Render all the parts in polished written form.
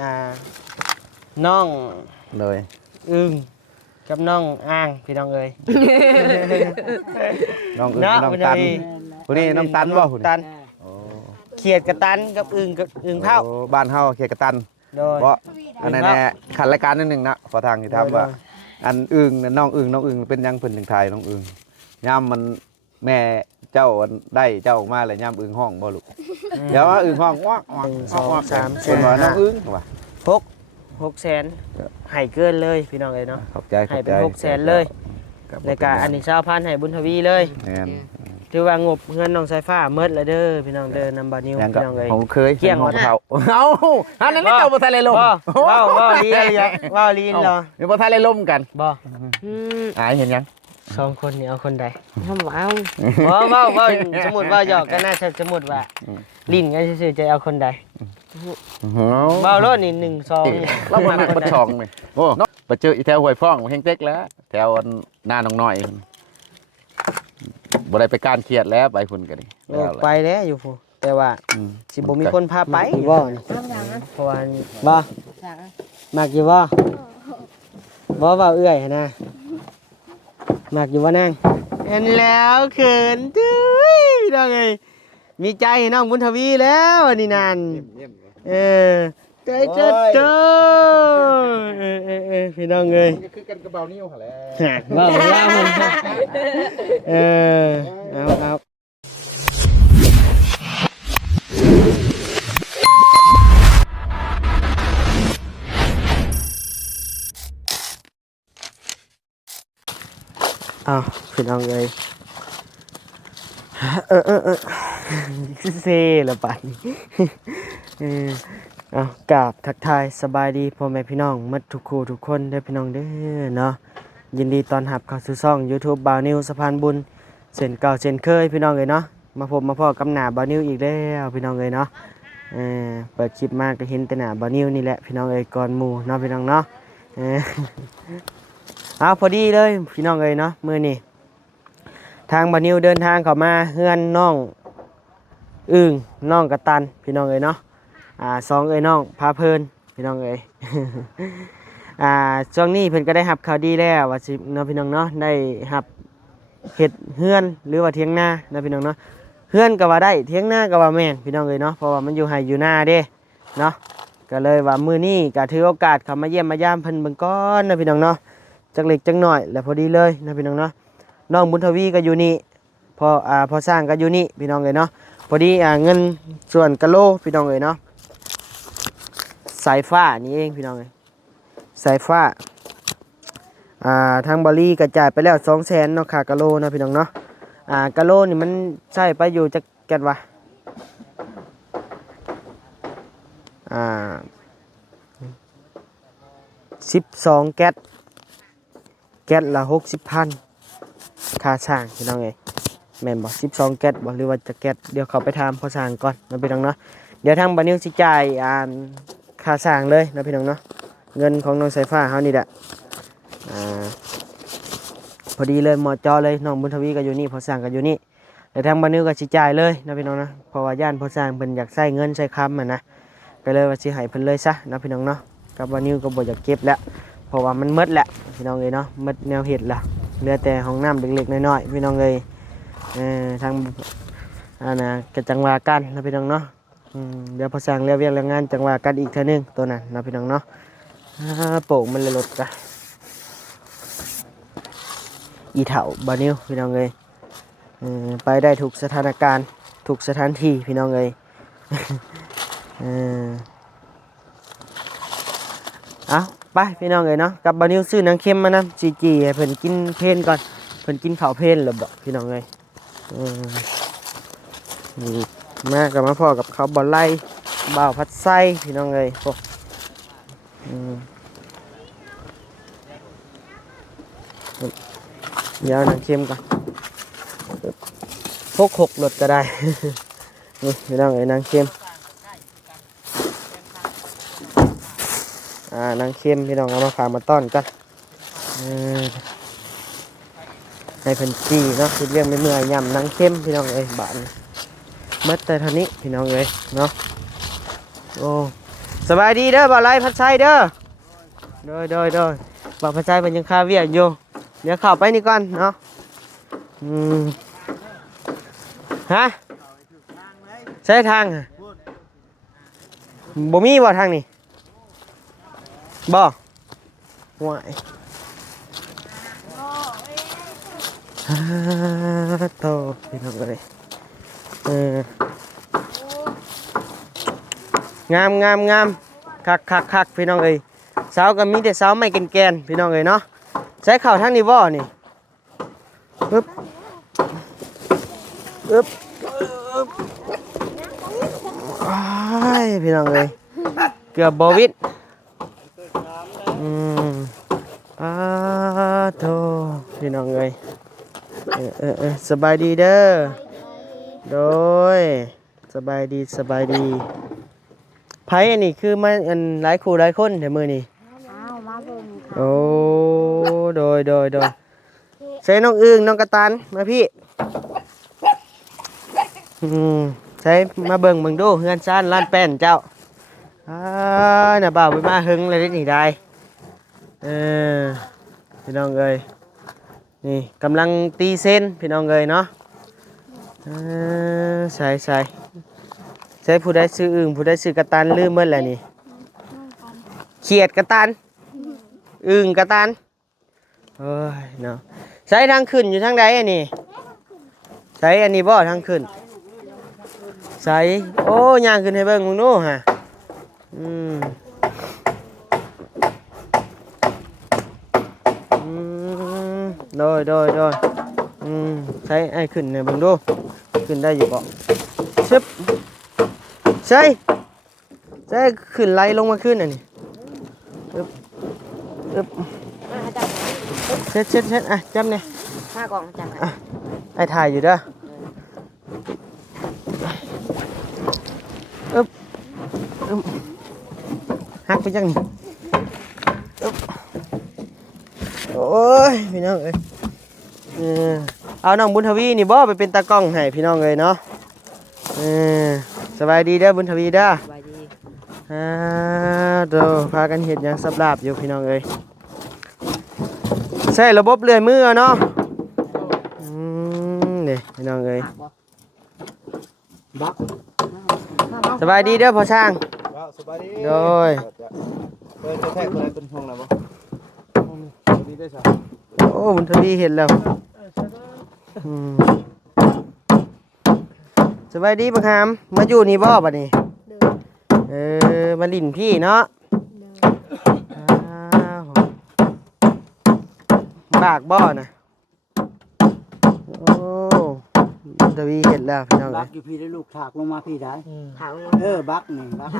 อ่าน้องเลยอึ้งกับน้องอ้างพี่น้องเอ้ย น้องอึ้งน้องตันผู้นี้น้องตันบ่ผู้นี้ ตัน โอ้ เขียดกับตันกับอึ้งเผา โอ้บ้านเฮาเขตกระตัน โดย เพราะอันนั้นแน่ขัดรายการนิดนึงนะขอทางที่ทำว่าอันอึ้งน่ะน้องอึ้งเป็นยังเพิ่นถึงไทยน้องอึ้งย่ำมันแม่เจ้าได้เจ้าออกมาเลยย่ำอึ้งห้องบ่ลูกเดี๋ยวว่าอึ้งห้องวักเป็นว่าน้องอึ้งว่ะ600,000ให้เกินเลยพี่น้องเอ้ยเนาะ ขอบใจ ให้เป็น600,000เลยรายการอันนี้20,000ให้บุญทวีเลยถือว่างบเงินน้องสายฟ้าเมิดแล้วเด้อพี่น้องเด้อนำบานิวพี่น้องเอ้ย ผมเคย เกี่ยง ของเขาเอาอันนั้นเจ้าบ่ทันเลยลม ว้าวลีเหรอ มีบ่ทันเลยลมกัน บ่ เห็นยัง สองคนนี่เอาคนใด ทำเอา ว้าวสมมุติว่าหยอกกันน่าสมมุติว่าลิ้นกันซื่อๆจะเอาคนใดว้าวรถนี่1 2 แล้วมันบ่ช่องนี่โอ้ไปเจออีแถวห้วยฟ้องแห่งเต็กแล้วแถวหน้าน้องน้อยบ่ได้ไปการเครียดแล้วไปพุ่นกันนี่ ไปแล้วอยู่พูแต่ว่าสิบ่มีคนพาไป บ่ บ่ ทำอย่างนั้น เพราะว่า บ่ มากอยู่บ่ว่าเอื้อยนะมากอยู่บ่นางเห็นแล้วเขินตื้ยพี่น้องเอ้ยมีใจให้น้องบุญทวีแล้วอันนี้นั่นใจเจ้าพี่น้องเอ้ย คือกันกระเป๋านิ้วหั่นแหละ ว่ามันเอาอ้าวพี่น้องเอ้ยเซ่ละปัดเอากราบทักทายสบายดีพ่อแม่พี่น้องมัดทุกคู่ทุกคนเด้อพี่น้องเด้อเนาะยินดีต้อนรับเข้าสู่ช่อง YouTube บ่าวนิวสะพานบุญเส้นเก่าเส้นเคยพี่น้องเอ้ยเนาะมาพบมาพ่อกับหน้าบ่าวนิวอีกแล้วพี่น้องเอ้ยเนาะเปิดคลิปมาก็เห็นแต่หน้าบ่าวนิวนี่แหละพี่น้องเอ้ยก่อนหมู่เนาะพี่น้องเนาะเอาพอดีเลยพี่น้องเอ้ยเนาะมื้อนี้ทางบ่าวนิวเดินทางเข้ามาเฮือนน้องอึ้งน้องกระตันพี่น้องเอ้ยเนาะสองเอ้ยน้องพาเพลินพี่น้องเอ้ย ช่วงนี้เพิ่นก็ได้รับข่าวดีแล้วว่าสิเนาะพี่น้องเนาะได้รับเฮ็ดเฮือนหรือว่าเถียงนาเนาะพี่น้องเนาะเฮือนก็ว่าได้เถียงนาก็ว่าแม่นพี่น้องเอ้ยเนาะเพราะว่ามันอยู่ไห้อยู่นาเด้เนาะก็เลยว่ามื้อนี้ก็ถือโอกาสเข้ามาเยี่ยมมายามเพิ่นเบิ่งก่อนนะพี่น้องเนาะจักเล็กจักน้อยแล้วพอดีเลยนะพี่น้องเนาะน้องบุญทวีก็อยู่นี่พอสร้างก็อยู่นี่พี่น้องเอ้ยเนาะพอดีเงินส่วนกะโลพี่น้องเอ้ยเนาะสายฟ้านี่เองพี่น้องเอ้ยสายฟ้าทางบริกระจายไปแล้ว200,000เนาะค่ากะโลนะพี่น้องเนาะกะโลนี่มันใช้ไปอยู่จักแก๊สวะ12แก๊สละ60,000ค่าช่างพี่น้องเอ้ยแม่นบ่12แก๊สบ่หรือว่าจะแก๊สเดี๋ยวเขาไปถามพ่อช่างก่อนนะพี่น้องเนาะเดี๋ยวทางบ่นิวสิจ่ายค่าช่างเลยนะพี่น้องเนาะเงินของน้องสายฟ้าเฮานี่แหละพอดีเลยหมอจอเลยน้องบุญทวีก็อยู่นี่พอสร้างก็อยู่นี่แต่ทางบ่นิวก็สิจ่ายเลยนะพี่น้องนะเพราะว่าย่านพอสร้างเพิ่นอยากใช้เงินใช้คำนะก็เลยว่าสิให้เพิ่นเลยซะนะพี่น้องเนาะกับบ่นิวก็บ่อยากเก็บแล้วเพราะว่ามันหมดแล้วพี่น้องเอ้ยเนาะหมดแนวเฮ็ดแล้วเหลือแต่ห้องน้ำเล็กๆน้อยๆพี่น้องเอ้ยทางก็จังว่ากันนะพี่น้องเนาะเดี๋ยวพอสร้างแล้วเวียกแล้วงานจังว่ากันอีกเทื่อนึงตัวนั้นนะพี่น้องเนาะโป่งมันเลยลดกันอีเถาบานิวพี่น้องเลยไปได้ถูกสถานการณ์ถูกสถานที่พี่น้องเลยเอาไปพี่น้องเลยเนาะกับบานิวซื้อน้ำเค็มมานะจีให้เพิ่นกินเพลนก่อนเพิ่นกินข้าวเพลนหรือบ่พี่น้องเลยมากับมาพ่อกับเขาบอลไล่บ่าวพัดไส้พี่น้องเลยพวกเดี๋ยวน้ำเค็มก่อน6รสก็ได้ นี่พี่น้องเอ้ยน้ำเค็มน้ำเค็มพี่น้องเอามาฝากมาต้อนกันในพันจีเนาะคือเรื่องไม่เมื่อยยำน้ำเค็มพี่น้องเอ้ยบ้านมัดแต่เท่านี้พี่น้องเอ้ยเนาะโอ้ สบายดีเด้อบ่าวไรพัดชัยเด้อโดยบ่าวพัดชัยมันยังคาเวียกอยู่เดี๋ยวเข้าไปนี่ก่อนเนาะฮะใช้ทางอะบ่มีบ่ทางนี่บ่ห่วยโตพี่น้องเลยงามคักพี่น้องเอ้ยเสาก็มีแต่เสาไม่แกนพี่น้องเอ้ยเนาะใช้เข่าทางนี้บ่นี่ปึ๊บพี่น้องเอ้ยเกือบบ่วิดโธ่พี่น้องเอ้ยสบายดีเด้อโดยสบายดีไผอันนี้คือมันอันหลายคู่หลายคนเดี๋ยวมื้อนี้มาเบิ่งค่ะโอ้โดยใช้น้องอึ่งน้องกระตันมาพี่ใช้มาเบิ่งดูเฮือนซ่านล้านแป้นเจ้าน่ะบ่าวไปมาหึงเลยนี่ได้พี่น้องเอ้ยนี่กำลังตีเส้นพี่น้องเอ้ยเนาะใส่ผู้ใดซื้ออึ่งผู้ใดซื้อกระตันลืมเมื่อไหร่นี่เขียดกระตันอึ่งกระตันเฮ้ยเนาะใช้ทางขึ้นอยู่ทางใดอันนี้ใช้อันนี้บ่ทางขึ้นใช้โอ้ย่างขึ้นให้เบิ่งมึงดูฮะโดยใช้ไอ้ขึ้นเนี่ยเบิ่งดูขึ้นได้อยู่บ่ชึบใช่ขึ้นไล่ลงมาขึ้นอันนี้เช็ดอ่ะจับเนี่ยมากล่องจังไอ้ถ่ายอยู่เด้อหักไปจังนี่โอ้ยพี่น้องเอ้ยเอาน้องบุญทวีนี่บ่ไปเป็นตากล้องให้พี่น้องเลยเนาะสบายดีเด้อบุญทวีเด้อสบายดีเดี๋ยวพากันเห็ดยังสับลาบอยู่พี่น้องเอ้ยใช่ระบบเลื่อยมือเนาะนี่พี่น้องเอ้ยสบายดีเด้อพ่อช่างสบายดีโดยจะแทกอะไรเป็นห้องแล้วบ่ดีได้ซะโอ้บุญทวีเห็นแล้วสบายดีบังคามมาอยู่นี่บ่บัดนี้มาลิ่นพี่เนาะบากบ่นะโอ้ทวีเห็นแล้วพี่น้องบักอยู่พี่ได้ลูกถากลงมาพี่ได้ถามบักนี่บัก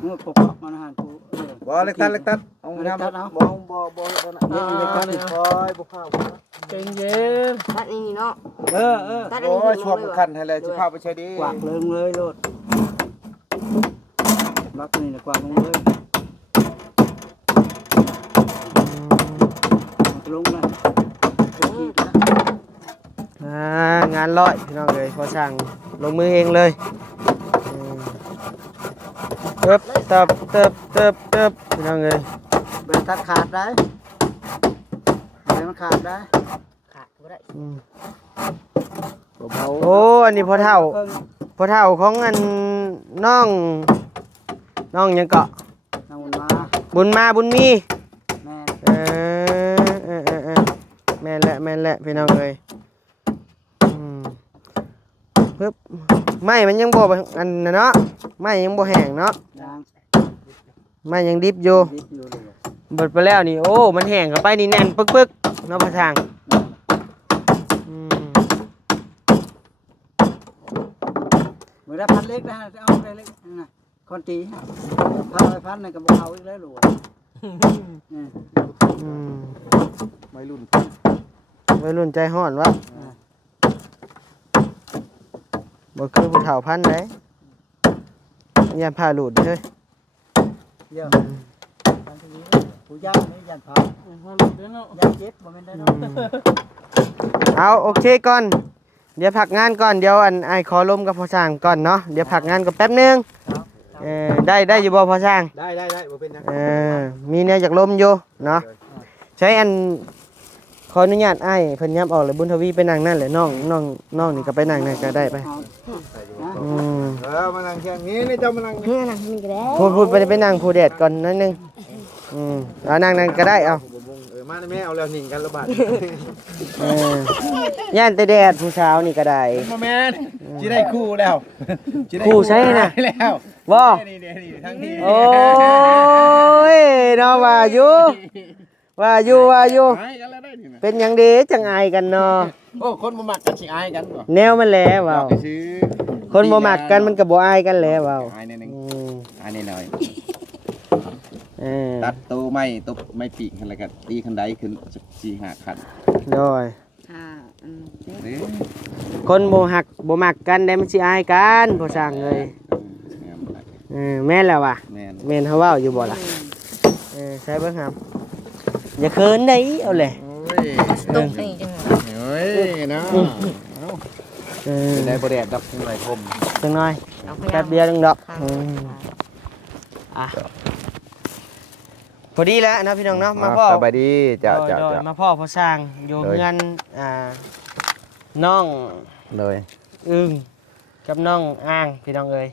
เมื่อปกมันอาหารกูบ่เล็กตัดเอาน้ำบ่เล็กตัดคอยบ่ข้าวเก่งเย็นตัดนี่เนาะโอ้ยช่วงคันให้เลยสิพาไปใช้ดีกวากเลยโลดบักนี่น่ะกวากลงเลยลงนะงานร้อยพี่น้องเลยพอสั่งลงมือเองเลยเติบพี่น้องเลยเบรตัดขาดได้เบรมันขาดได้ก็ได้โอ้อันนี้พอเท่าของอันน้องยังเกาะบุญมีแม่นแหละพี่น้องเลยปึ๊บไม้มันยังบ่อันนะเนาะไม้ยังบ่แห้งเนาะไม้ยังดิบอยู่เบิดไปแล้วนี่โอ้มันแห้งเข้าไปนี่แน่นปึ๊กเนาะพ่อช่างเมื่อได้พันเล็กนะเอาไปเล็กนะคอนตีพันนึงกับเอาอีกแล้วหลวงวัยรุ่นใจฮ้อนวะบ่คือผู้เฒ่าพันได้ยันผ้าหลุดเด้อเดี๋ยวผู้ย่างไม่ยันผ้ายันเจ็บบ่แม่นได้เนาะเอาโอเคก่อน เดี๋ยวพักงานก่อนเดี๋ยวอันไอขอลมกับพ่อช่างก่อนเนาะเดี๋ยวพักงานก็แป๊บนึงได้อยู่บ่พ่อช่าง ได้บ่เป็นหยัง มีแนวอยากลมอยู่เนาะใช้อันขออนุญาตไอ้เพิ่นยับออกเลยบุญทวีไปนั่งนั่นแหละน้องนี่ก็ไปนั่งนั่นก็ได้ไปอืม มานั่งแค่นี้นี่เจ้ามานั่ง เพื่อนน่ะมันก็ได้ พูดไปนั่งผู้แดดก่อนนิดนึงเอานั่งก็ได้เอา มาแม่เอาแล้วนิ่งกันระบาด ย่านแต่แดดผู้เช้านี่ก็ได้ มาแม่สิได้คู่แล้ว คู่ใช่น่ะ แล้ว บ่ นี่ทั้งนี้ โอ้ยเนาะว่าอยู่เป็นหยังเด้จังอายกันเนาะ โอ้คนบ่มักกันสิอายกันบ่ แนวมันแหล้วเว้า ซื้อ คนบ่มักกันมันก็บ่อายกันแหล้วเว้า อายนิดนึง อืม อายนิดหน่อย ตั ตัดโตไม้ตบไม้ปีกกันแล้วก็ตีคันไดขึ้น4-5คัน โดย เด้อ คนบ่มักกันได้มันสิอายกันพ่อสร้างเอ้ยแม่นแล้วว่ะ แม่น แม่นเฮาเว้าอยู่บ่ล่ะใช่เบิ่งครับอย่าเขินได้เอาแหละ โอ้ย ตุกนี่จัง เฮ้ยเนาะได้บ่แดดดอกหน่อยคม จังหน่อย เอาไป แป๊บเดียวนึงดอกพอดีแล้วนะพี่น้องเนาะมาพ่อ สบายดีจ้ะ โดยมาพ่อสร้างอยู่เงินน้อง เลย อึ้งกับน้องอ่างพี่น้องเอ้ย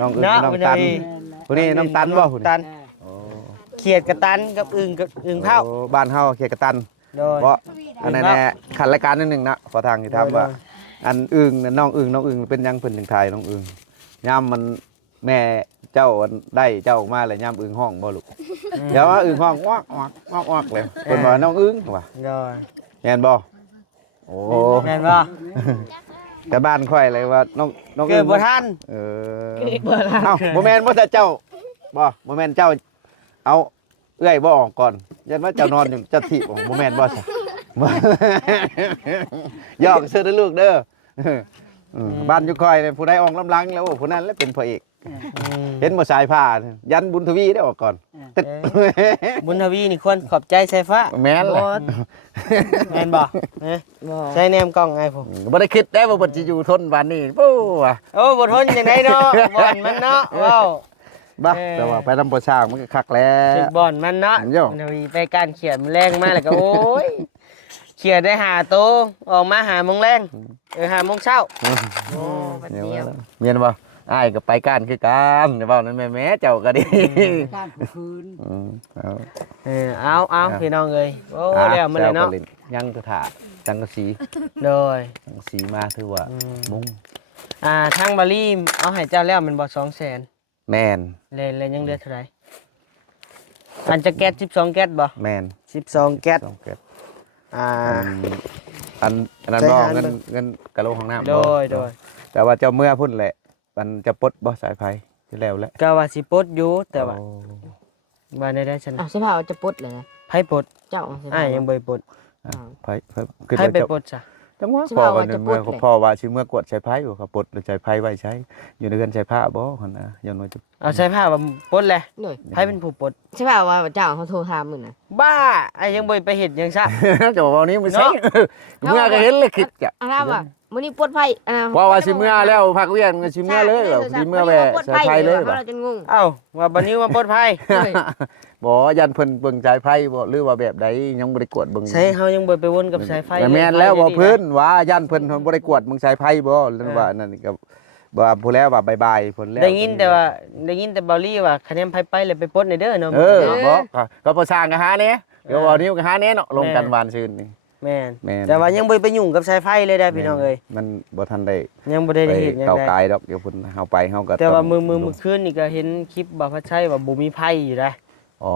น้องตันผู้นี้น้องตันบ่ผู้ ตั นี้ นเขียดกับตันกับอึ้งเผา บ้านเฮาเขตกระตัน โดย เพราะอันนั้นแน่ขันรายการนิดนึงนะขอทางที่ทำว่าอันอึ่งน้องอึ่งเป็นยังเพิ่นถึงไทยน้องอึ่งย่ำมันแม่เจ้าได้เจ้าออกมาเลยย่ำอึ่งห้องบ่ลูกเดี๋ยวว่าอึ่งห้องวักเลยเพิ่นว่าน้องอึ่งว่ะ โดย แม่นบ่โอ้ แม่นบ่ กะบ้านค่อยเลยว่าน้อง เกิ อึ่ ด ง บ่ทัน เอ้าบ่แม่นบ่แต่เจ้าบ่แม่นเจ้าเอาเอื้อยบ่ออกก่อนยันว่าเจ้านอนอยู่เจ้าถีบบ่แม่นบ่ซะ ยอกเสื้อลูกเด้อบ้านอยู่คอยเนี่ยผู้ใดออกลำลังแล้วผู้นั้นแล้วเป็นพระเอกเห็นบ่สายผ้ายันบุญทวีได้ออกก่อน บุญทวีนี่ควรขอบใจสายฟ้า แม่นแหละ แม่นบ่ใช้แนมกล้องไงผม บ่ได้คิดได้ว่าบ่สิอยู่ทนวันนี้ปู้ว่ะ โอ้บ่ทนจังไดเนาะบ่อนมันเนาะว้าว บ้าแต่ว่าไปนำบ่ช้างมันก็คักแล้ ถึ ว กบ่อนมันเนาะ โย่ บุญทวีไปการเขียนแรงมาแล้วก็โอ้ยเขียนได้5โตวออกมา5โมงแรง5โมงเช้า โอ้บัดเดียว เมียนบ่อ้ายก็ไปกันคือกันเว้านั่นแม่เจ้าก็ดี การคืน เอา เอาพี่น้องเอ้ยโอ้แล้วมันเลยเนาะ ยังกระถาจังกะสี โดย จังกะสีมาถือว่ามุ้ง ทางบาลีเอาให้เจ้าแล้วมันบ่200,000 แม่น เลยยังเหลือเท่าไหร่อันจะแก๊ส12แก๊สบ่ แม่น 12แก๊ส ต้องเก็บ อ่า อันนั้นบ่ ใช้งาน เงินกะโหลของน้ำ โด บ่ ย แต่ว่าเจ้าเมื่อพุ่นแหละมันจะปลดบ่สายไฟที่แล้วแหละ ก็ว่าสิปลดอยู่แต่ว่า โอ้ ว่าได้ฉัน อ้าวสิพาเอาจะปลดเลยนะ ไผปลด เจ้าสิ ยังบ่ได้ปลด อ่ะไฟคือ ไผไป เจ้า ปลดซะ จังหวะ สิ พอ ว่า วัน จะ นั้น ปล เมื่ ด อ เลย พอว่าสิเมื่อกดใช้ไฟอยู่ครับปลดหรือใช้ไฟไว้ใช้ อยู่ในเรือนใช้ผ้าบ่หั่นน่ะย้อนว่าจะ เอาใช้ผ้าว่าปลดแหละ หน่อย ไผเป็นผู้ปลด สิพาว่าเจ้าเขาโทรถามมึงน่ะ บ้ายังบ่ไปเฮ็ดหยังซะ จะบอกว่านี้มันใช่ เนาะ เมื่อก็เห็นเลยคิดจ้ะ อ้าวว่ามื้อนี้ปลดไฟ ว่าสิเมื่อแล้วพักเวียนก็สิเมื่อเลยเหรอสิเมื่อแหวะใช้ไฟเลย บ่ บ่ เราจะงง เอ้าว่าบัดนี้ว่าปลดภัย บ่ยันเพิ่นเบิ่งสายไฟบ่หรือว่าแบบใดยังบ่ได้กวดเบิ่ง ใช้เฮายังบ่ไปวนกับสายไฟ แต่แม่นแล้วบ่เพิ่นว่ายันเพิ่นบ่ได้กวดเบิ่งสายไฟบ่หรือว่านั่นก็ว่าผู้แล้วว่าบายๆเพิ่นแล้ว ได้ยินแต่เบาลี่ว่าคะแนนไผไปแล้วไปปลดในเด้อเนาะ บ่ก็บ่สร้างก็หาแหน่เดี๋ยวว่านิ้วก็หาแหน่เนาะลงกันหวานซื่นนี่ แม่น แม่น แต่ว่ายังบ่ไปยุ่งกับสายไฟเลยได้พี่น้องเอ้ย มันบ่ทันได้ ยังบ่ได้ ไป เฮ็ดหยัง เก่า ได้ กายดอกเดี๋ยวเพิ่นเฮาไปเฮาก็ แต่ว่า อง มือคืนนี่ก็เห็นคลิปบ่าวพัดชัยว่าบ่มีไผอยู่ได้ อ๋อ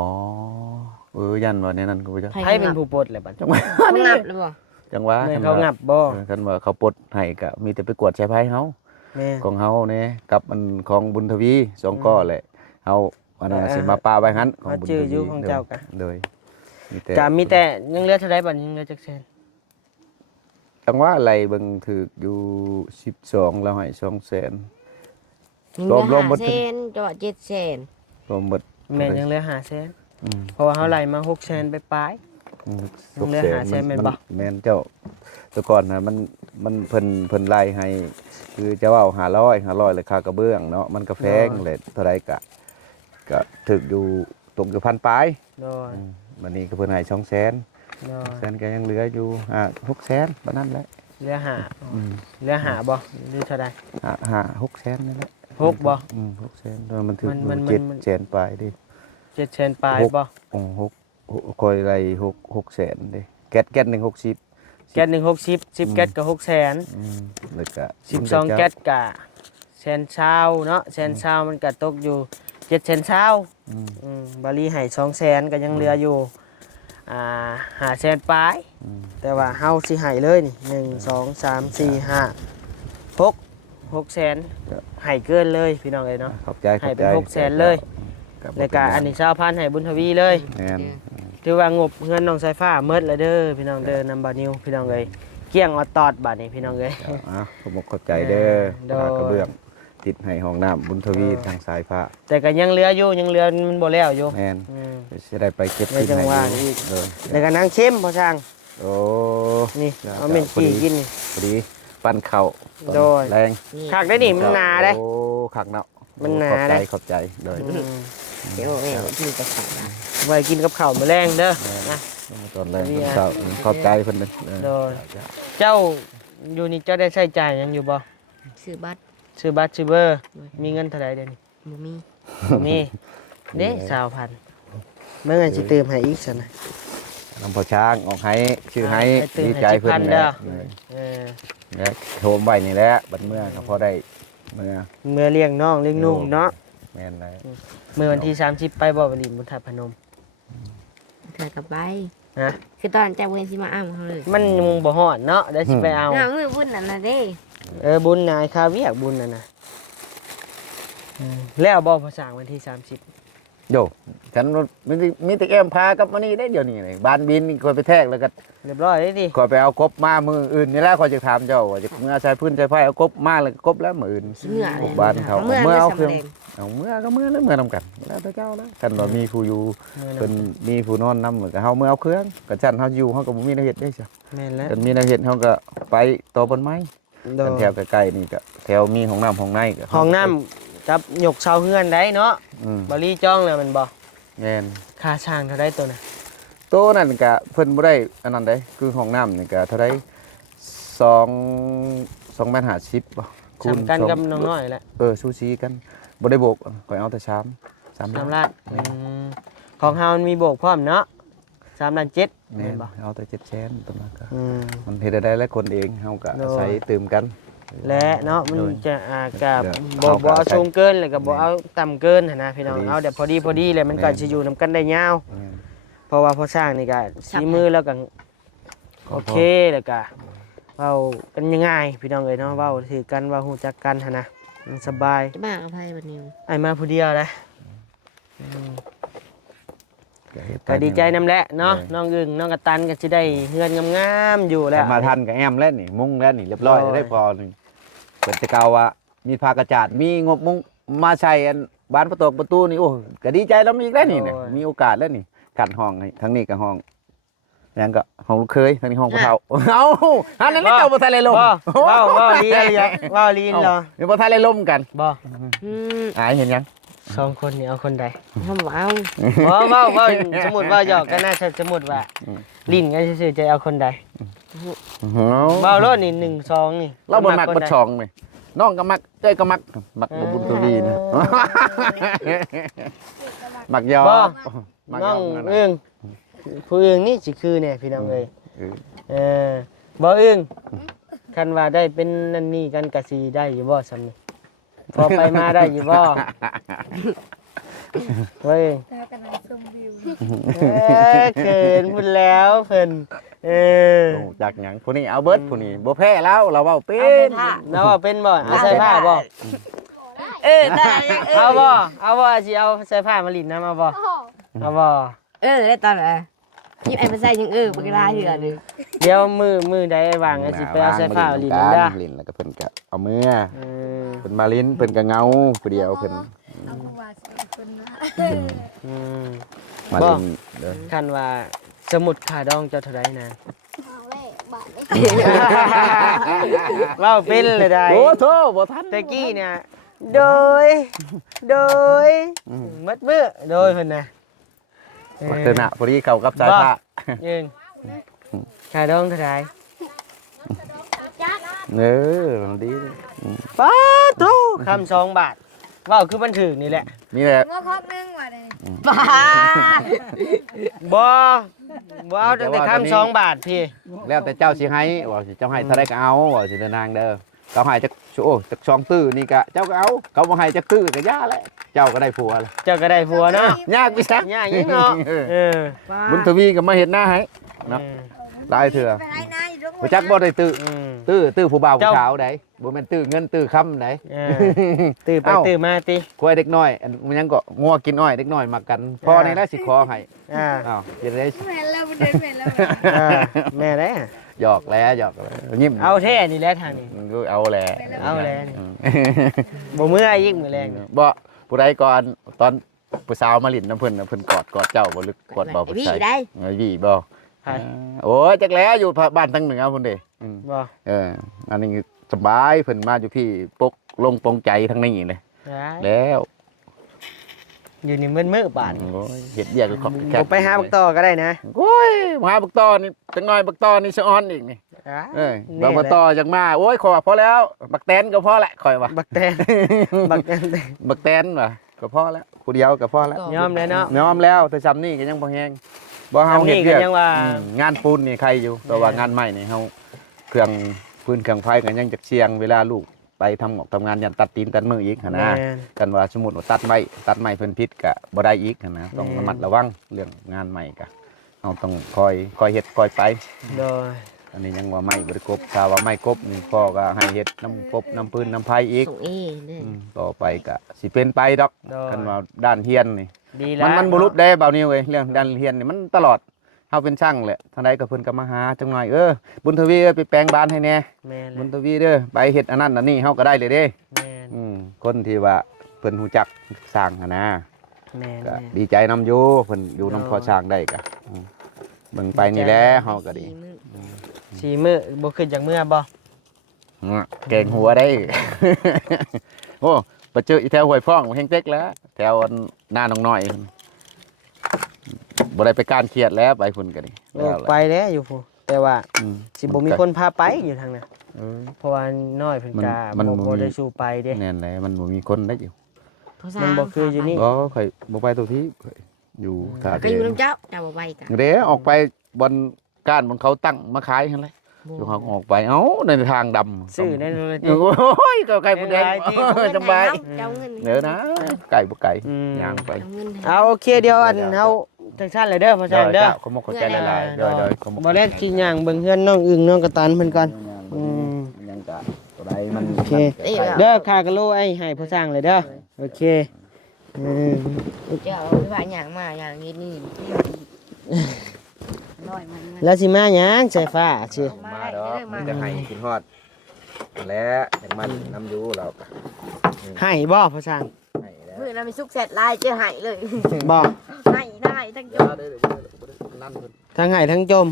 ยันว่าในนั้นก็บ่จัก ไผเป็นผู้ปลดแหละบัด จังหวะ เขางับหรือบ่ จังหวะ แม่นเขางับบ่ คันว่าเขาปลดให้ก็มีแต่ไปกวดใช้ไผเฮา แม่น ของเฮาเนี่ยกับอันของบุญทวีสองก้อแหละเฮาอันนั้นสิมาปาไว้หันของบุญทวีโดยมีแต่ยังเหลือเท่าใดบัดยังเหลือจักแสน จังว่าอะไรเบิ่งถูกอยู่12แล้วให้200,000 รวมหมด เซนจอด700,000 รวมหมด แม่นยังเหลือ500,000เพราะว่าเฮาไล่มา600,000ไปปลาย ยังเหลือ500,000แม่นบ่ แม่นเจ้า แต่ก่อนนะมันเพิ่นไล่ให้คือจะว่า500เลยค่ากระเบื้องเนาะมันก็แพงแหละเท่าไรก็ถึกอยู่ตกอยู่พันปลาย โดย วันนี้ก็เพิ่นให้200,000 โดย 200,000ก็ยังเหลืออยู่600,000ปานนั้นแหละ เรือหา อืม เรือหาบ่หรือเท่าใด 600,000นั่นแหละ หกบ่ 600,000โดยมันถึก มัน 700,000ปลายดิ 700,000ปลายบ่ โอ้6คอยไร600,000ดิแก๊สหนึ่ง60 แก๊ส1 60 10แก๊สก็600,000 แล้วก็ 12แก๊สก็120,000เนาะ120,000มันก็ตกอยู่720,000บาลีให้200,000ก็ยังเหลืออยู่500,000ปลาย แต่ว่าเฮาสิให้เลยนี่1 2 3 4 5 6 แสนให้เกินเลยพี่น้องเอ้ยเนาะ ขอบใจ ให้เป็น600,000เลยแล้วก็อันนี้20,000ให้บุญทวีเลย แม่น ถือว่างบเงินน้องสายฟ้าเมิดแล้วเด้อพี่น้องเด้อนำบานิวพี่น้องเอ้ยเกลี้ยงออดตอดบัดนี้พี่น้องเอ้ย ขอบใจเด้อ โดย กระเบื้องติดให้ห้องน้ำบุญทวีทางสายฟ้า แต่ก็ยังเหลืออยู่ยังเหลือมันบ่แล้วอยู่ แม่น อืม สิได้ไปเก็บ ในจังหวะนี้ เด้อ แล้วก็นางเข้มพ่อช่าง โอ้ นี่เอาเม่นขี้กินนี่ พอดีปั้นข้าวตอน โดย แรง คักได้นี่มันหนาได้ โอ้คักเนาะ มันหนา ขอบใจ ได้ ขอบใจโดย เดี๋ยวแม่ที่จะสั่งได้ ไว้กินกับข้าวมื้อแรงเด้อนะ ตอนแรงตอนเช้าขอบใจเพิ่นเด้อ โดย เจ้าอยู่นี่เจ้าได้ใช้จ่ายหยังอยู่บ่ ซื้อบัตร ซื้อบัตรซื้อเบอร์มีเงินเท่าไหร่เดี๋ยวนี้ บ่มี มีเด้20,000เมื่อไงสิเติมให้อีกซั่นนะ น้ำพอช้างออกให้ชื่อให้ ให้ตื่น ดีใจเพิ่น ให้10,000 แหละ เออ เนี่ยโทมไว้นี่แหละบัดเมื่อก็พอได้เมื่อ เมื่อเลี้ยงน้องเลี้ยงนุ่งเนาะ แม่นเลย เมื่อวันที่30ไปบ่บริบุญทับพนม เธอกลับไป ฮะ คือตอนจากเวรสิมาอ้ำเขาเลย มันมุงบ่ฮอดเนาะได้สิไปเอา น้ามือบุญนั่นน่ะเด้ บุญนายคาเวียกบุญน่ะนะแล้วบ่ภาษาวันที่30 โยฉันมีแต่แก้มพากับมันนี่ได้เดี๋ยวนี้เลยบ้านบินนี่คอยไปแทกแล้วก็ เรียบร้อยเลยดิ คอยไปเอากบมามืออื่นนี่แหละคอยจะถามเจ้าว่าจะเมื่อใช้พื้นใช้ไฟเอากบมาแล้วก็กบแล้วมืออื่น เมื่อ กบบ้านเขา เมื่อ เมื่อเอา สำ เครื่อง แดง เอาเมื่อก็เมื่อแล้วเมื่อนำกันแล้วแต่เจ้าแล้วกันว่ามีผู้อยู่ แม่น เป็นมีผู้นอนนำเหมือนกับเฮาเมื่อเอาเครื่องกับฉันเฮาอยู่เฮาก็บ่มีแนวเฮ็ดได้จ้ะ แม่นแล้ว กันมีแนวเฮ็ดเฮาก็ไปต่อบนไม้ โด กันแถวใกล้ๆนี่ก็แถวมีห้องน้ำห้องในก็ ห้องน้ำกับหยกเสาเฮือนได้เนาะ บริจ้องแล้วมันบ่ แม่น ค่าช่างเท่าไดตัวน่ะ โตะนั่นก็เพิ่นบ่ได้อันนั้นเด้คือห้องน้ำนี่ก็เท่าได2.50 เมตรบ่ สำกันกับน้องน้อยแหละ ซูชิกันบ่ได้โบกข่อยเอาแต่ชาม3 3ล้านของเฮามันมีโบกพร้อมเนาะ3.7ล้าน แม่ แม่น น บ่ เอาแต่700,000ตัวนั้นก็ อืม มันเฮ็ดได้หลายคนเองเฮาก็ โดย อาศัยตื่มกัน และเนาะมัน โดย จะกับ เดี๋ยว บ่ เอา เอา ไป สูงเกินเลยก็บ่เอาต่ำเกินหั้นนะพี่น้อง พอดี เอาแต่พอดีเลยมันก็ แม่น สิอยู่นํกันได้ยาว แม่น เพราะว่าพอสร้างนี่ก็สีมือแล้วก็โอเคแล้วก็เว้ากันยังไงพี่น้องเอ้ยเนาะเว้าถือกันเว้าฮู้จักกันหั่นนะมันสบาย จะบ้าอภัยบัดนี้ ไอ้มาผู้เดียวนะ เฮ็ ก็ดีใจนำแหละเนาะ โดย น้องอึ่งน้องกระตันก็สิได้เฮือนงามๆอยู่แล้ว มาทันกับแอมแล้วนี่มุ้งแล้วนี่เรียบร้อย โดย ได้พอนึงเปิดแตะเกาว่ามีผ้ากระจาดมีงบมุ้งมาใช้อันบานประตูนี่โอ้ก็ดีใจแล้วมีอีกแล้วนี่เนี่ยมีโอกาสแล้วนี่กัดห้องให้ทั้งนี้กับห้องยังก็ห้องลูกเคยทั้งนี้ห้องพ่อเฒ่าเอ้าอันนั้นเจ้าบ่ทันเลยลม ว้าวลีอะไรว้าวลีนเหรอ เดี๋ยวบ่ทันเลยลมกัน บ่ อืม อายเห็นยัง สองคนนี่เอาคนใด ทำบ่เอา ว้าวสมมุติว่าหยอกกันน่าจะสมมุติว่าลิ้นกันซื่อๆจะเอาคนใดว้าวรถนี่1 2นี่ เราบ่มักบ่ช่องนี่น้องก็มักเอ้ยก็มักบ่บุญทวีนะมักยอ บ่ มัก น้ ย อ อง นั่นน่ะ อึ่งผู้อึ่งนี่สิคือเนี่ยพี่น้องเอ้ย เออ บ่อึ้งคันว่าได้เป็นนั่นนี่กันกะสีได้อยู่บ่สำนี่พอไปมาได้อยู่บ่เฮ้ย แล้วกำลังชมวิว เขินพุ่นแล้วเพิ่นเออ โอ้จักหยังผู้นี้เอาเบิดผู้นี้บ่แพ้แล้วเราเว้าเป็ เอาไป น ท่า แล้วว่าเป็นบ่เอาใส่ผ้าบ่ ได้ยัง เอาบ่สิเอาใส่ผ้ามาลิ้นนำเอาบ่เอาบ่ ได้ตอนไหนยิบไอ้มาใส่ยังปากกาเหือนึง เดี๋ยวมือใดวางสิไปเอาใส่ผ้ามาลิ้นนำเด้อ ลิ้นแล้วก็เพิ่นก็เอามือ อืม เพิ่นมาลิ้นเพิ่นก็เงาผู้เดียวเพิ่น เอาผู้ว่าสิเป็นคนนะ อืม มาลิ้นเด้อ คันว่าสมุดค่าดองเจ้าเท่าใดนะ เอาแหละ บาทเลย เว้าเป็นเลยได้ โอ้โธ่บ่ทัน ตะกี้เนี่ยโดยโดยมัดมือโดยเพิ่นน่ะ วัฒนะพอดีเข้ากับสายผ้า ยืนค่าดองเท่าไหร่ เออดี ป้าตู้คำ2 บาทเว้าคือมันถึกนี่แหละ นี่แหละ งอครอบนึงว่ะเลย บ้า บ่บ่เอาตั้งแต่คำ2 บาทพี่ แล้วแต่เจ้าสิให้ว่าสิเจ้าให้เท่าไรก็เอาว่าสิเดินทางเด้อเขาให้จักโอ้จัก2ตื้อนี่ก็เจ้าก็เอาเขาบ่ให้จักตื้อก็ย่าแหละเจ้าก็ได้ผัวแล้ว เจ้าก็ได้ผัวเนาะ ยากพี่ซัก ยากยังเนาะเออ บุญทวีก็มาเฮ็ดหน้าให้เนาะหลายเถื่อ ไปให้นายอยู่ด้วย บ่จักบ่ได้ตื้อ อืม ตื้อผู้บ่าวผู้สาวไดบ่แม่นตื้อเงินตื้อคำได เออตื่นไป เอ้า ตื่นมาติ กล้วยเด็กน้อยอันมันยังก็งัวกินอ้อยเด็กน้อยมากันพ่อนี่แหละสิขอให้ อ่า อ้าวจะได้ แม่แล้วมันเดินแม่แล้ว อ่าแม่ได้ หยอกแล้วยิ้ม เอาแท้นี่แหละทางนี้ ก็เอาแหละ เอาแล้วนี่บ่มื้ออีกมื้อแรงนี่ บ่ผู้ใดก่อนตอนผู้สาวมาลิ้นน้ำเพิ่นน่ะเพิ่นกอดเจ้าบ่ลึกกอดบ่ผู้ พี่ ชาย ได้ ไอ้พี่บ่ ใคร โอ้ยจักแล้วอยู่บ้านทางเหนือพุ่นเด้อืม บ่ อันนี้สบายเพิ่นมาอยู่พี่ปกลงปงใจทางนี้เลย ได้ แล้ว อยู่นี่มื้อบาท โอ้ยเฮ็ดเวียกก็ขอบ บ่ไปหาบักต่อก็ได้นะ โอ้ยมาหาบักตอนี่จังน้อยบักตอนี่สะออนอีกนี่บ่มาต่อจังมาโอ้ยขอว่าพอแล้วบักแตนก็พอละข่อยว่า บักแตนบักแตน บักแตนว่ะก็พอแล้วผู้เดียวก็พอแล้ว ยอมเลยเนาะ ยอมแล้วแต่ซ้ำนี่ก็ยังบ่แฮงบ่เฮาเฮ็ด ซ้ำนี่ เวีย ก็ยังว่า งานปูนนี่ใครอยู่แต่ว่างานใหม่นี่เฮาเครื่องพื้นเครื่องไฟก็ยังจักเชียงเวลาลูกไปทำงานยันตัดตีนตัดมืออีกหั่นนะ แม่น กันว่าสมมุติว่าตัดไม้เพิ่นผิดก็บ่ได้อีกหั่นนะต้องระมัดระวังเรื่องงานใหม่ก็เฮาต้องคอยเฮ็ดคอยไป โดย อันนี้ยังว่าไม้บ่ได้ครบถ้าว่าไม้ครบนี่พ่อก็ให้เฮ็ดน้ำกบน้ำพื้นน้ำไผอีก ส่งเอเนี่ย ต่อไปก็สิเป็นไปดอก โดย คันว่าด้านเฮียนนี่ ดีแล้ว มันบ่รุดได้เบานิ้วเอ้ยเรื่องด้านเฮียนนี่มันตลอดเฮาเป็นช่างแหละทางใดก็เพิ่นก็มาหาจังหน่อยบุญทวีเอ้ยไปแปลงบ้านให้แหน่ แม่น บุญทวีเด้อไปเฮ็ดอันนั้นอันนี้เฮาก็ได้เลยเด้ แม่น คนที่ว่าเพิ่นฮู้จักสร้างหันนะ แม่น ก็ แม่น ดีใจนํอยู่เพิ่นอยู่นํพอสร้างได้ก็เบิ่งไปนี่แหละเฮาก็ดี สีมื้อบ่ขึ้นจากเมื่อบ่ แกงหัวได้ โอ้ไปเจออีแถวห้วยพ่องแห่งเต็กแล้วแถวหน้าน้องน้อยบ่ได้ไปการเครียดแล้วไปพุ่นก็ดี โอ้ไปแล้วอยู่พูแต่ว่า อืม สิบ่มีคนพาไปอยู่ทางนั้น เออ เพราะว่าน้อยเพิ่นก็ มัน บ่ได้สู้ไปเด้ แน่นเลยมันบ่มีคนได้อยู่ มันบ่คืออยู่นี่ บ่ค่อยบ่ไปตัวที่ข่อยอยู่ท่า ก็ เรือ อยู่น้ำเจ้าเจ้าบ่ไปกัน เด้ออกไปบนก้านบนเขาตั้งมาขายหั่นแหละอยู่เขาออกไปเอ้าในทางดำ ซื้อได้เลย โอ้ยก็ไก่ผู้แดง ได้ได้ สบาย เจ้าเงิน เด้อนะไก่บ่ไก่ อืม ย่างไป เจ้าเงิน เอาโอเคเดี๋ยวอันเฮาจังซั่นเลยเด้อพ่อจันเด้อ ขมกขอใจหลายๆโดยขมก บ่ได้สิย่างเบิ่งเฮือนน้องอึ่งน้องกระตันเพิ่นก่อน อืม ยังกะตัวใดมัน โอเคเด้อค่ากะโลไอ้ให้พ่อสร้างเลยเด้อโอเค เจ้าว่าอย่างมาอย่างนี้นี่ ร้อยมัน แล้วสิมาหยังใส่ฟ้าสิ มาดอกมันจะให้กินฮอดและอย่างมันน้ำยูเราก็ ให้บ่พ่อสร้าง ให้แล้ว มื้อนั้นมีสุกเสร็จลายเจ้าให้เลย บ่ ให้ได้ทั้งจบ นั่นเพิ่น ทั้งให้ทั้งจม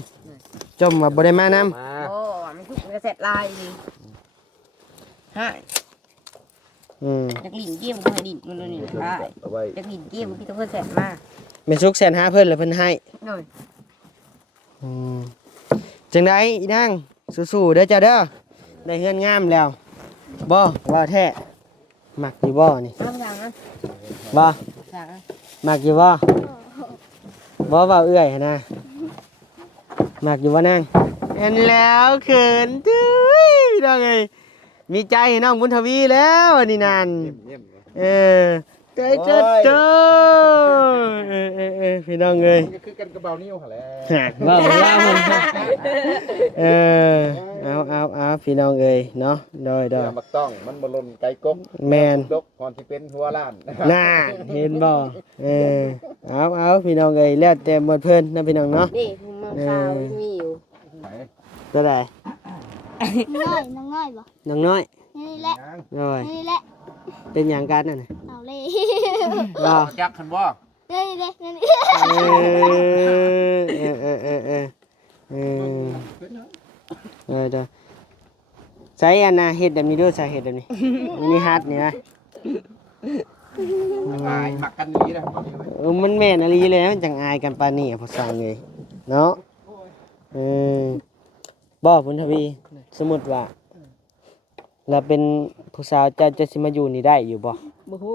จมว่าบ่ได้มานำ มา โอ้มันสุกเสร็จลายดีให้ จากหลินเกี้ยมก็ให้ดินมันนี่ได้ เอาไว้ จากหลินเกี้ยมพี่ต้องเพิ่นเสร็จมา แม่สุกแสนหาเพิ่นแล้วเพิ่นให้ หน่อย จังไดอีนางสู้ๆเด้อจ้าเด้อได้เฮือนงามแล้วบ่ว่าแท้มักอยู่บ่นี่ ทำอย่างนั้น บ่ อย่างนั้น มักอยู่บ่บ่ว่าเอื้อยหั่นนะมักอยู่บ่นางเห็นแล้วเขินจุ้ยพี่น้องเอ้ยมีใจให้น้องบุญทวีแล้วอันนี้นั่น เยี่ยม เออใจเจ้าเจ้าพี่น้องเอ้ย คือกันกระเป๋านิ้วหั่นแหละ ว่าผมว่ามันเออเอาพี่น้องเอ้ยเนาะโดย มักต้องมันบ่ล่นไก่กบ แมน ดกก่อนสิเป็นหัวล้าน น่าเห็นบ่เออเอาพี่น้องเอ้ยแล้วแต่หมดเพิ่นนะพี่น้องเนาะ นี่คุณมาข่าวมีอยู่ ตัวใด น้อยน้องน้อยบ่ น้องน้อย นี่แหละ น้อย นี่แหละ เป็นหยังกันนั่นน่ะ เอาเลย บ่ จักคันบ่ นี่เลยนี่ เออ เด้อใช้อันน่ะเฮ็ดแบบนี้ด้วยใช้เฮ็ดแบบนี้มินิฮัทนี่นะ อายมักกันนี้นะ มันแม่นอลีเลยมันจังอายกันปานนี้พอสั่งเลยเนาะเออบ่พุ่นทวีสมมุติว่าเราเป็นผู้สาวจะสิมาอยู่นี่ได้อยู่บ่ บ่ฮู้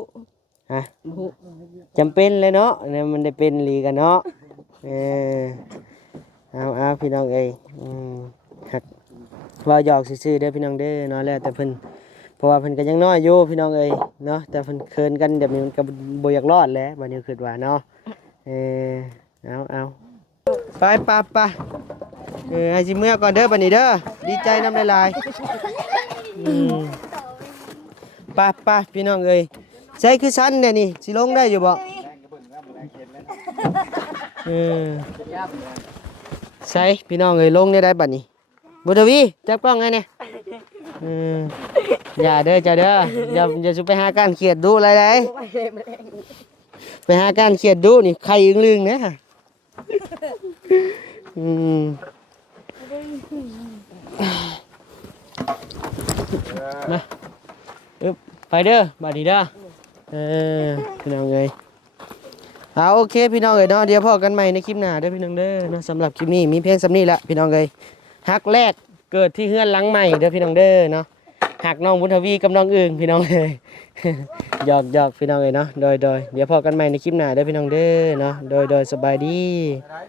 ฮะ บ่ฮู้ จำเป็นเลยเนาะเนี่ยมันได้เป็นลีกันเนาะเออเอาพี่น้องเอ้ยหักว่าหยอกซื่อๆเด้อพี่น้องเด้อเนาะแล้วแต่เพิ่นเพราะว่าเพิ่นก็ยังน้อยอยู่พี่น้องเอ้ยเนาะแต่เพิ่นเคินกันแบบนี้มันก็บ่อยากรอดแหล้วบัดนี้คิดว่าเนาะเออเอาไปให้สิเมื่อก่อนเด้อบัดนี้เด้อดีใจนำหลายๆไปพี่น้องเอ้ยใช่คือฉันเนี่ยนี่สิลงได้อยู่บ่ใช่พี่น้องเอ้ยลงได้บัดนี้บุตรวีจับกล้องไงเนี่ยอย่าเด้ออย่าสุไปหาการเขียดดูอะไรเลยไปหาการเขียดดูนี่ใครอึ้งลึงเนี่ยมาไปเด้อบัดนี้เด้อพี่น้องเอ้ยโอเคพี่น้องเอ้ยเนาะเดี๋ยวพอกันใหม่ในคลิปหน้าเด้อพี่น้องเด้อเนาะสำหรับคลิปนี้มีเพียงสำนี้ละพี่น้องเอ้ยฮักแรกเกิดที่เฮือนหลังใหม่เด้อพี่น้องเด้อเนาะหักน้องบุญทวีกับน้องอึ่งพี่น้องเอ้ย หยอกพี่น้องเอ้ยเนาะโดยเดี๋ยวพอกันใหม่ในคลิปหน้าเด้อพี่น้องเด้อเนาะโดยสบายดี ได้